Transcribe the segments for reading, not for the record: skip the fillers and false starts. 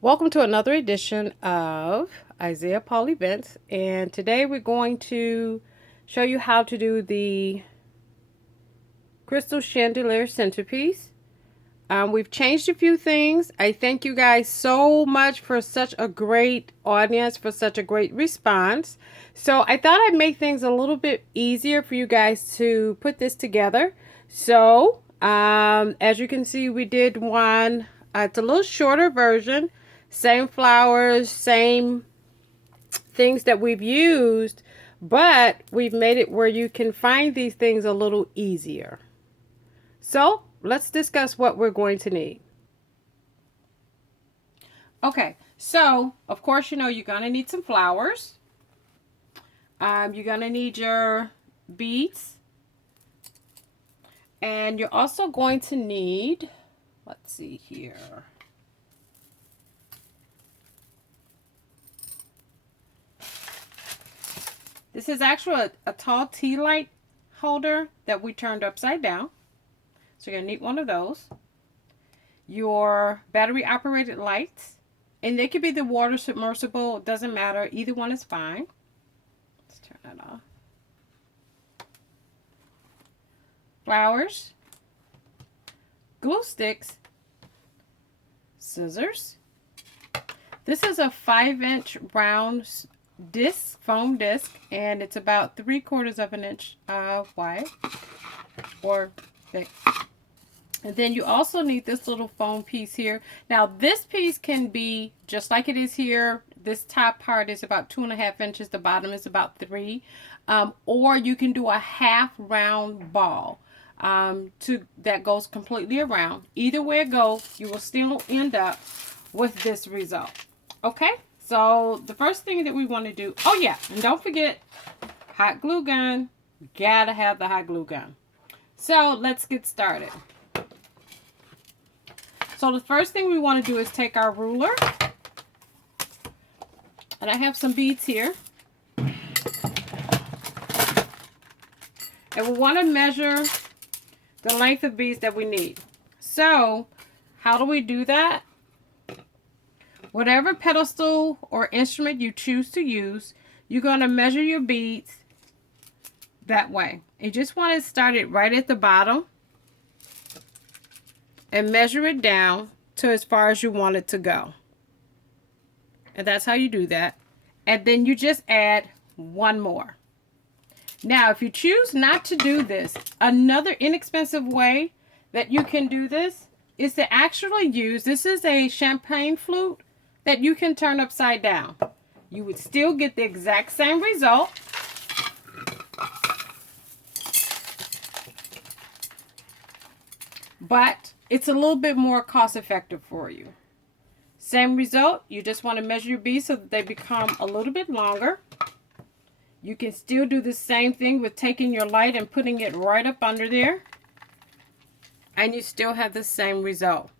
Welcome to another edition of Isaiah Paul Events, and today we're going to show you how to do the Crystal Chandelier Centerpiece. We've changed a few things. I thank you guys so much for such a great audience, for such a great response. So I thought I'd make things a little bit easier for you guys to put this together. So as you can see, we did one. It's a little shorter version. Same flowers, same things that we've used, but we've made it where you can find these things a little easier. So let's discuss what we're going to need. Okay, so of course, you're going to need some flowers. You're going to need your beads. And you're also going to need, let's see here. This is actually a tall tea light holder that we turned upside down. So you're going to need one of those. Your battery operated lights. And they could be the water submersible. It doesn't matter. Either one is fine. Let's turn that off. Flowers. Glue sticks. Scissors. This is a 5-inch round foam disc, and it's about 3/4 of an inch wide or thick. And then you also need this little foam piece here. Now this piece can be just like it is here. This top part is about 2.5 inches. The bottom is about 3. Or you can do a half round ball that goes completely around. Either way it goes, you will still end up with this result. Okay, so the first thing that we want to do, oh yeah, and don't forget hot glue gun. Gotta have the hot glue gun. So let's get started. So the first thing we want to do is take our ruler, and I have some beads here, and we want to measure the length of beads that we need. So how do we do that? Whatever pedestal or instrument you choose to use, you're going to measure your beads that way. You just want to start it right at the bottom and measure it down to as far as you want it to go. And that's how you do that. And then you just add one more. Now, if you choose not to do this, another inexpensive way that you can do this is to actually use, this is a champagne flute that you can turn upside down. You would still get the exact same result. But it's a little bit more cost effective for you. Same result. You just want to measure your beads so that they become a little bit longer. You can still do the same thing with taking your light and putting it right up under there. And you still have the same result.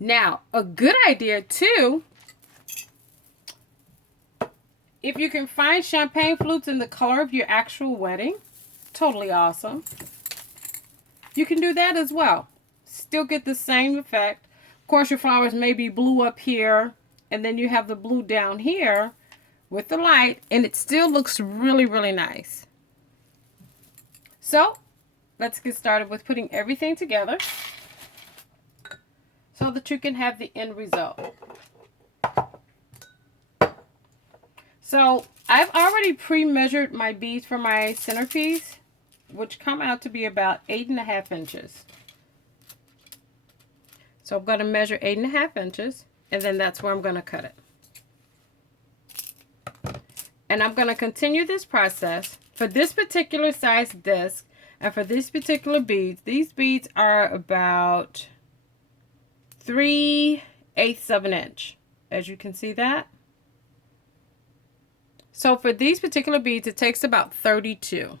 Now, a good idea too, if you can find champagne flutes in the color of your actual wedding, totally awesome. You can do that as well. Still get the same effect. Of course, your flowers may be blue up here, and then you have the blue down here with the light, and it still looks really, really nice. So, let's get started with putting everything together so that you can have the end result. So, I've already pre-measured my beads for my centerpiece, which come out to be about 8.5 inches. So I'm going to measure 8.5 inches, and then that's where I'm going to cut it. And I'm going to continue this process for this particular size disc and for this particular beads. These beads are about 3/8 of an inch, as you can see that. So for these particular beads, it takes about 32.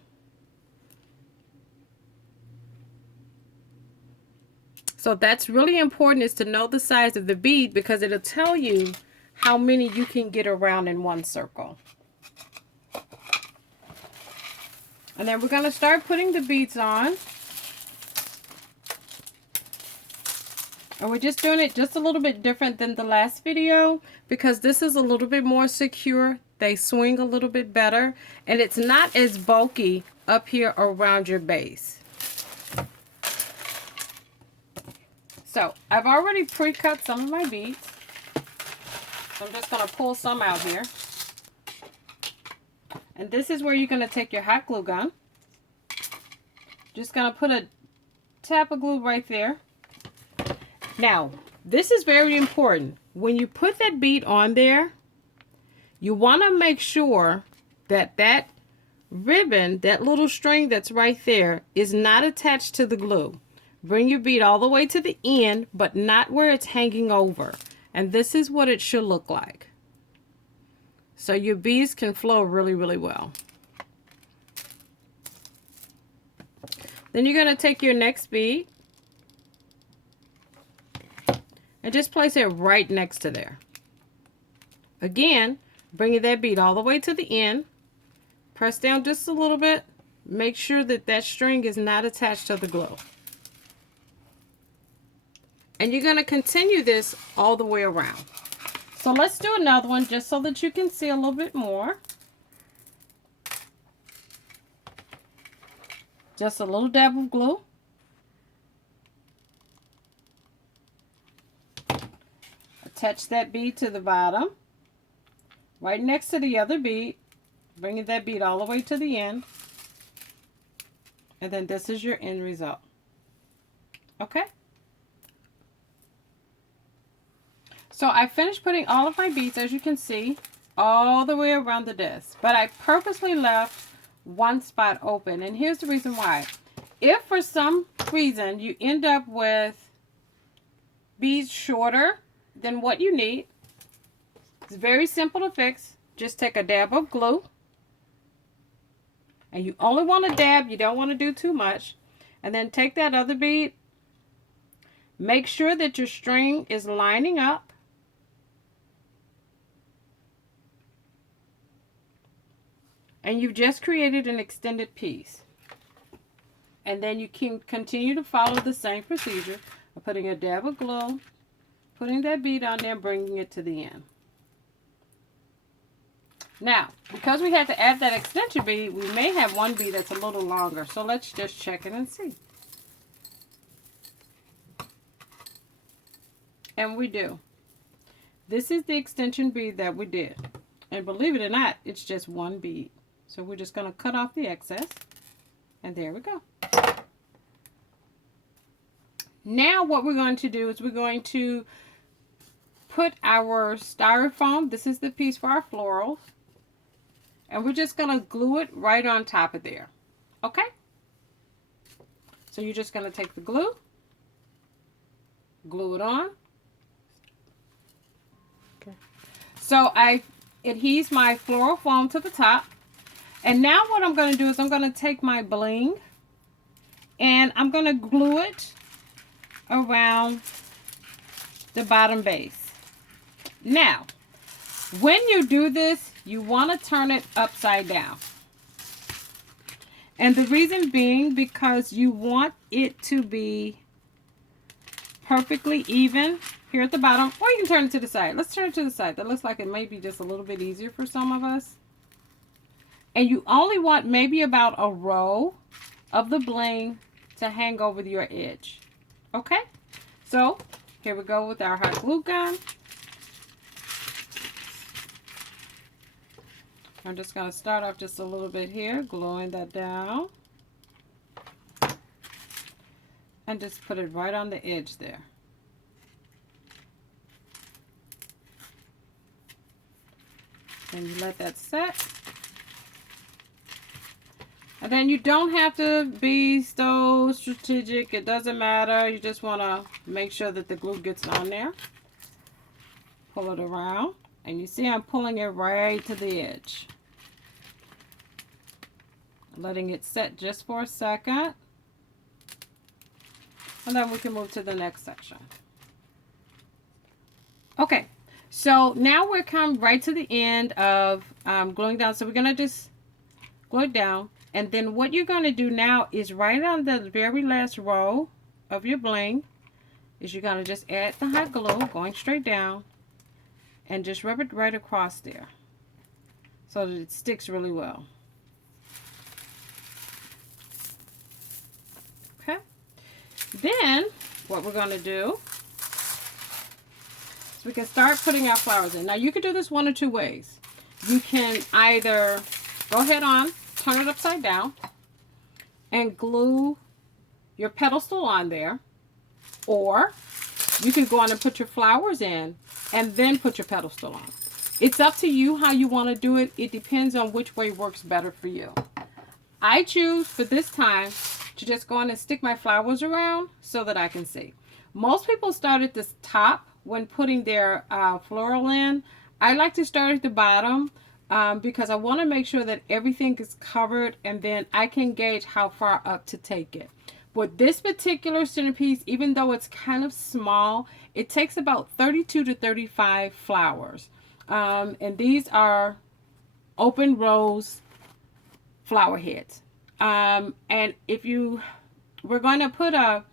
So that's really important, is to know the size of the bead, because it'll tell you how many you can get around in one circle. And then we're going to start putting the beads on. And we're just doing it just a little bit different than the last video because this is a little bit more secure. They swing a little bit better, and it's not as bulky up here around your base. So I've already pre-cut some of my beads. So I'm just going to pull some out here. And this is where you're going to take your hot glue gun. Just going to put a tap of glue right there. Now, this is very important. When you put that bead on there, you want to make sure that that ribbon, that little string that's right there, is not attached to the glue. Bring your bead all the way to the end, but not where it's hanging over. And this is what it should look like. So your beads can flow really, really well. Then you're going to take your next bead and just place it right next to there. Again, bringing that bead all the way to the end. Press down just a little bit. Make sure that that string is not attached to the glue. And you're going to continue this all the way around. So let's do another one just so that you can see a little bit more. Just a little dab of glue. Attach that bead to the bottom, right next to the other bead, bringing that bead all the way to the end. And then this is your end result. Okay? So I finished putting all of my beads, as you can see, all the way around the disc. But I purposely left one spot open. And here's the reason why. If for some reason you end up with beads shorter than what you need, it's very simple to fix. Just take a dab of glue. And you only want to dab, you don't want to do too much. And then take that other bead. Make sure that your string is lining up. And you've just created an extended piece. And then you can continue to follow the same procedure of putting a dab of glue, putting that bead on there, and bringing it to the end. Now, because we had to add that extension bead, we may have one bead that's a little longer. So let's just check it and see. And we do. This is the extension bead that we did. And believe it or not, it's just one bead. So we're just going to cut off the excess. And there we go. Now what we're going to do is we're going to put our styrofoam. This is the piece for our florals. And we're just going to glue it right on top of there. Okay? So you're just going to take the glue. Glue it on. Okay. So I adhese my floral foam to the top. And now what I'm going to do is I'm going to take my bling and I'm going to glue it around the bottom base. Now, when you do this, you want to turn it upside down. And the reason being because you want it to be perfectly even here at the bottom, or you can turn it to the side. Let's turn it to the side. That looks like it may be just a little bit easier for some of us. And you only want maybe about a row of the bling to hang over your edge. Okay? So, here we go with our hot glue gun. I'm just going to start off just a little bit here, gluing that down. And just put it right on the edge there. And you let that set. And then you don't have to be so strategic. It doesn't matter. You just want to make sure that the glue gets on there. Pull it around. And you see I'm pulling it right to the edge. Letting it set just for a second. And then we can move to the next section. Okay. So now we're come right to the end of gluing down. So we're going to just glue it down. And then what you're going to do now is right on the very last row of your bling, is you're going to just add the hot glue going straight down and just rub it right across there so that it sticks really well. Okay. Then what we're going to do is we can start putting our flowers in. Now you can do this one or two ways. You can either go ahead on, turn it upside down, and glue your pedestal on there, or you can go on and put your flowers in and then put your pedestal on. It's up to you how you want to do it. It depends on which way works better for you. I choose for this time to just go on and stick my flowers around so that I can see. Most people start at the top when putting their floral in. I like to start at the bottom because I want to make sure that everything is covered, and then I can gauge how far up to take it. With this particular centerpiece, even though it's kind of small, it takes about 32 to 35 flowers. And these are open rose flower heads. And if we're going to put a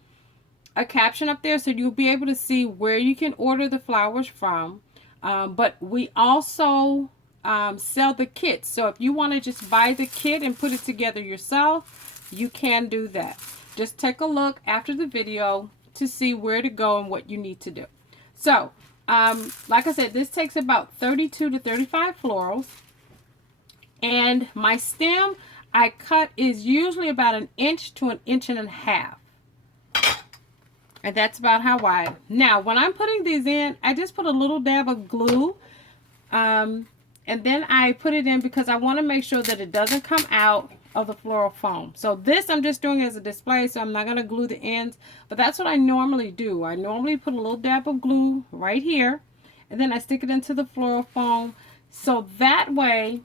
caption up there so you'll be able to see where you can order the flowers from. But we also sell the kits. So if you want to just buy the kit and put it together yourself, you can do that. Just take a look after the video to see where to go and what you need to do. So, like I said, this takes about 32 to 35 florals. And my stem I cut is usually about 1 inch to 1.5 inches. And that's about how wide. Now, when I'm putting these in, I just put a little dab of glue. And then I put it in because I want to make sure that it doesn't come out of the floral foam. So this I'm just doing as a display, so I'm not going to glue the ends. But that's what I normally do. I normally put a little dab of glue right here. And then I stick it into the floral foam. So that way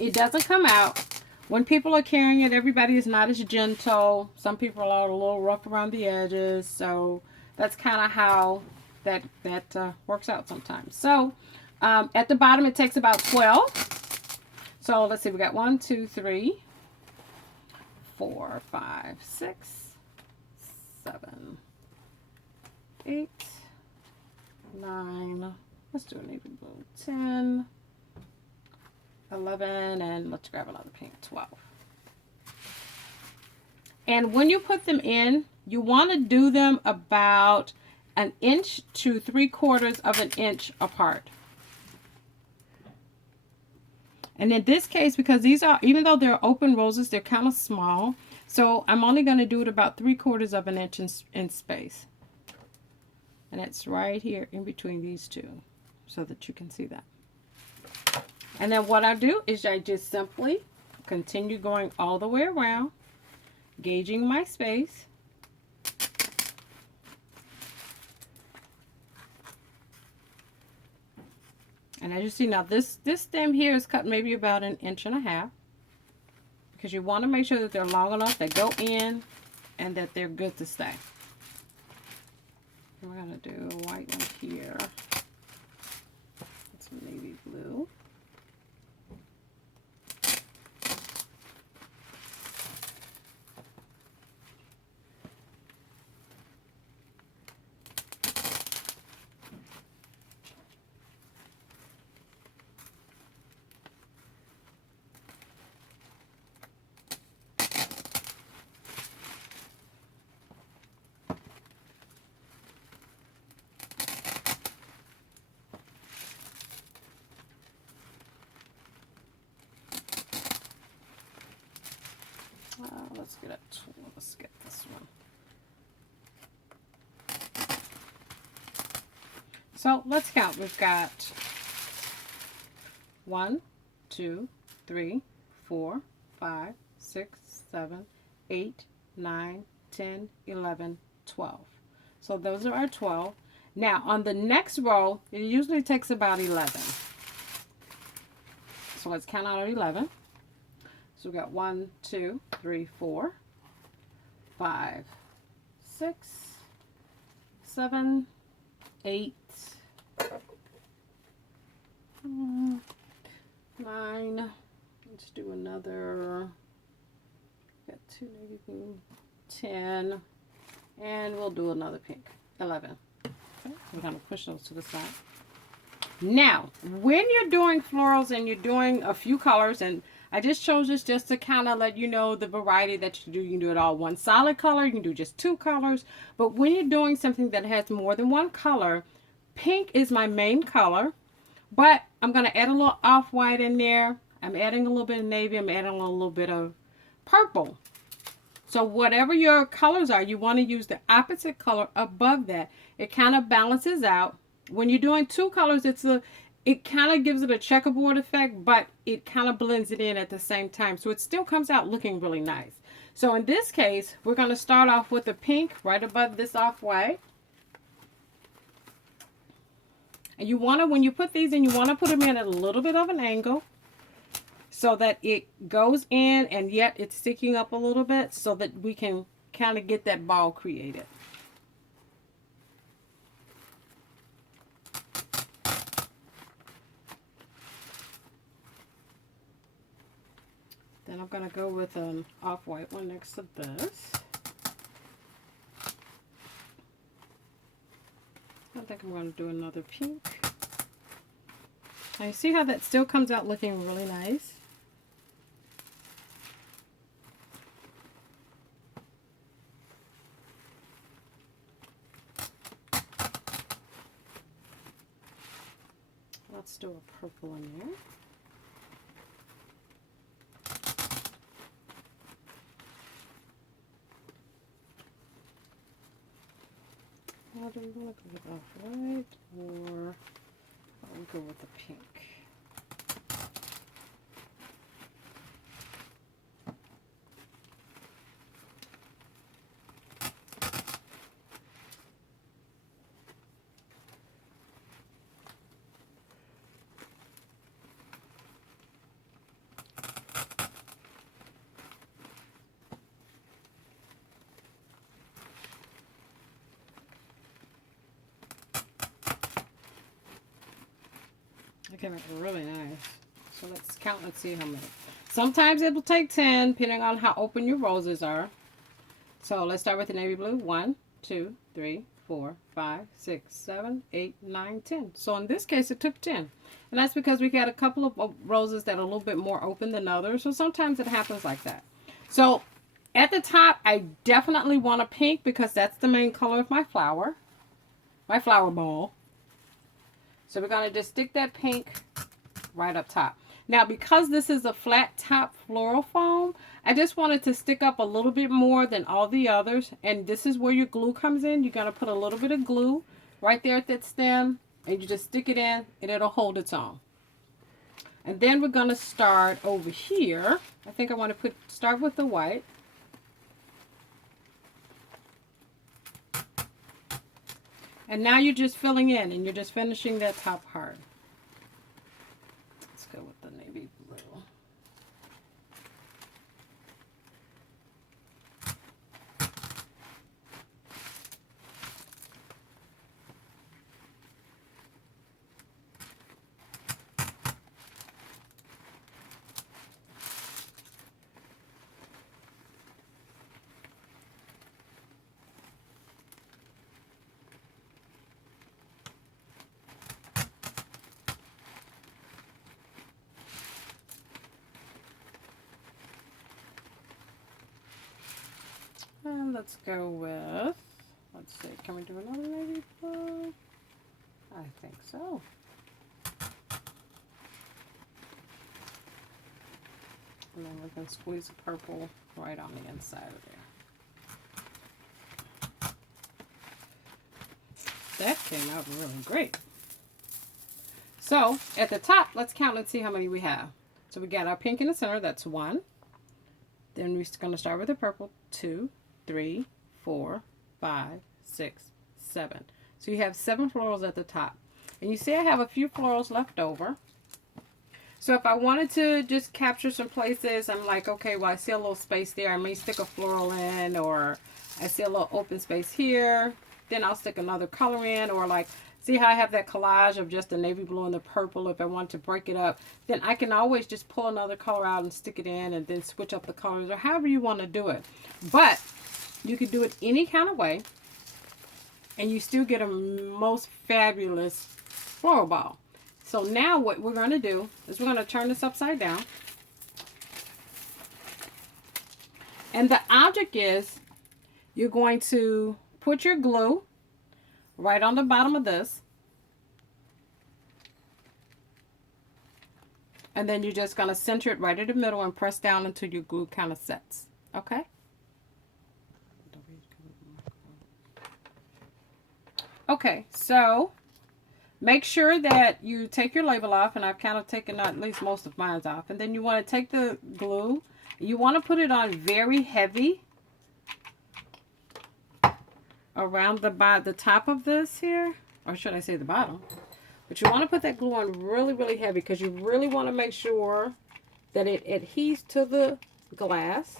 it doesn't come out. When people are carrying it, everybody is not as gentle. Some people are a little rough around the edges. So that's kind of how that works out sometimes. So at the bottom it takes about 12. So let's see, we got 1, 2, 3, 4, 5, 6, 7, 8, 9. Let's do a navy blue. 10. 11, and let's grab another pink, 12. And when you put them in, you want to do them about 1 inch to 3/4 inch apart. And in this case, because these are, even though they're open roses, they're kind of small. So I'm only going to do it about 3/4 inch in space. And it's right here in between these two so that you can see that. And then what I do is I just simply continue going all the way around, gauging my space. And as you see now, this stem here is cut maybe about 1.5 inches because you want to make sure that they're long enough, they go in, and that they're good to stay. And we're going to do a white one here. Some navy blue. Let's get this one. So let's count. We've got 1, 2, 3, 4, 5, 6, 7, 8, 9, 10, 11, 12. So those are our 12. Now on the next row, it usually takes about 11. So let's count out 11. So we've got 1, 2, 3, 4, 5, 6, 7, 8, 9. Let's do another. Got 2 navy blue. 10, And we'll do another pink. 11. Okay, we're going to push those to the side. Now, when you're doing florals and you're doing a few colors, and I just chose this just to kind of let you know the variety that you can do. You can do it all one solid color. You can do just 2 colors. But when you're doing something that has more than 1 color, pink is my main color. But I'm going to add a little off-white in there. I'm adding a little bit of navy. I'm adding a little bit of purple. So whatever your colors are, you want to use the opposite color above that. It kind of balances out. When you're doing 2 colors, it kind of gives it a checkerboard effect, but it kind of blends it in at the same time. So it still comes out looking really nice. So in this case, we're going to start off with the pink right above this off-white. And you want to, when you put these in, you want to put them in at a little bit of an angle so that it goes in and yet it's sticking up a little bit so that we can kind of get that ball created. Then I'm going to go with an off-white one next to this. I think I'm going to do another pink. Now you see how that still comes out looking really nice? Let's do a purple in there. Now, do we want to go with off-white or we'll go with the pink? Okay, that's really nice. So let's count and see how many. Sometimes it will take 10, depending on how open your roses are. So let's start with the navy blue. 1, 2, 3, 4, 5, 6, 7, 8, 9, 10. So in this case, it took 10. And that's because we got a couple of roses that are a little bit more open than others. So sometimes it happens like that. So at the top, I definitely want a pink because that's the main color of my flower ball. So we're going to just stick that pink right up top. Now, because this is a flat top floral foam, I just wanted to stick up a little bit more than all the others. And this is where your glue comes in. You're going to put a little bit of glue right there at that stem. And you just stick it in and it'll hold its own. And then we're going to start over here. I think I want to start with the white. And now you're just filling in and you're just finishing that top part. Let's go with the navy blue. And let's go with, let's see, can we do another navy blue? I think so. And then we can squeeze the purple right on the inside of there. That came out really great. So at the top, let's count and see how many we have. So we got our pink in the center, that's 1. Then we're going to start with the purple, 2, 3, 4, 5, 6, 7. So you have 7 florals at the top. And you see I have a few florals left over. So if I wanted to just capture some places, I'm like, okay, well, I see a little space there. I may stick a floral in, or I see a little open space here. Then I'll stick another color in, or like, see how I have that collage of just the navy blue and the purple. If I want to break it up, then I can always just pull another color out and stick it in and then switch up the colors or however you want to do it. But You can do it any kind of way, and you still get a most fabulous floral ball. So now what we're going to do is we're going to turn this upside down. And the object is you're going to put your glue right on the bottom of this. And then you're just going to center it right in the middle and press down until your glue kind of sets. Okay? Okay, so make sure that you take your label off, and I've kind of taken at least most of mine off. And then you want to take the glue. You want to put it on very heavy around the top of this here, or should I say the bottom. But you want to put that glue on really, really heavy because you really want to make sure that it adheres to the glass.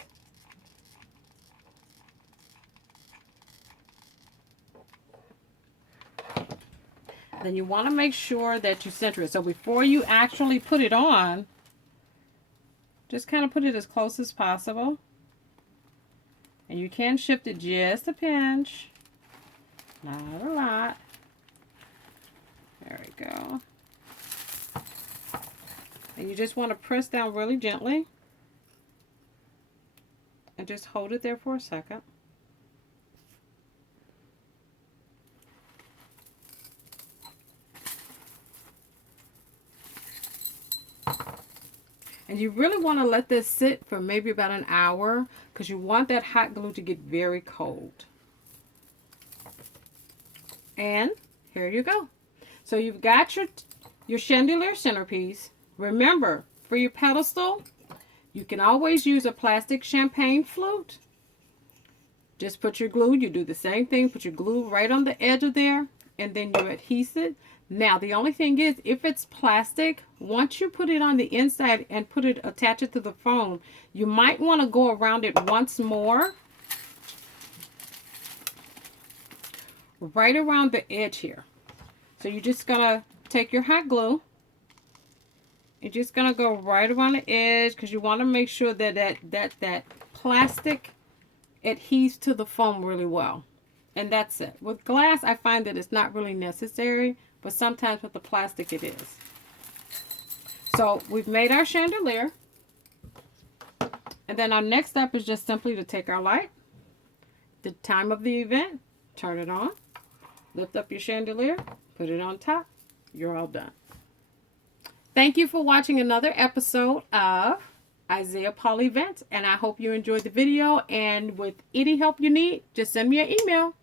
Then you want to make sure that you center it. So before you actually put it on, just kind of put it as close as possible. And you can shift it just a pinch. Not a lot. There we go. And you just want to press down really gently. And just hold it there for a second. And you really want to let this sit for maybe about an hour because you want that hot glue to get very cold. And here you go. So you've got your chandelier centerpiece. Remember, for your pedestal, you can always use a plastic champagne flute. Just put your glue, you do the same thing, put your glue right on the edge of there, and then you adhese it. Now, the only thing is, if it's plastic, once you put it on the inside and attach it to the foam, you might want to go around it once more. Right around the edge here. So you're just going to take your hot glue. You're just going to go right around the edge because you want to make sure that that plastic adheres to the foam really well. And that's it. With glass, I find that it's not really necessary, but sometimes with the plastic it is. So we've made our chandelier. And then our next step is just simply to take our light, the time of the event, turn it on, lift up your chandelier, put it on top. You're all done. Thank you for watching another episode of Isaiah Paul Events, and I hope you enjoyed the video. And with any help you need, just send me an email.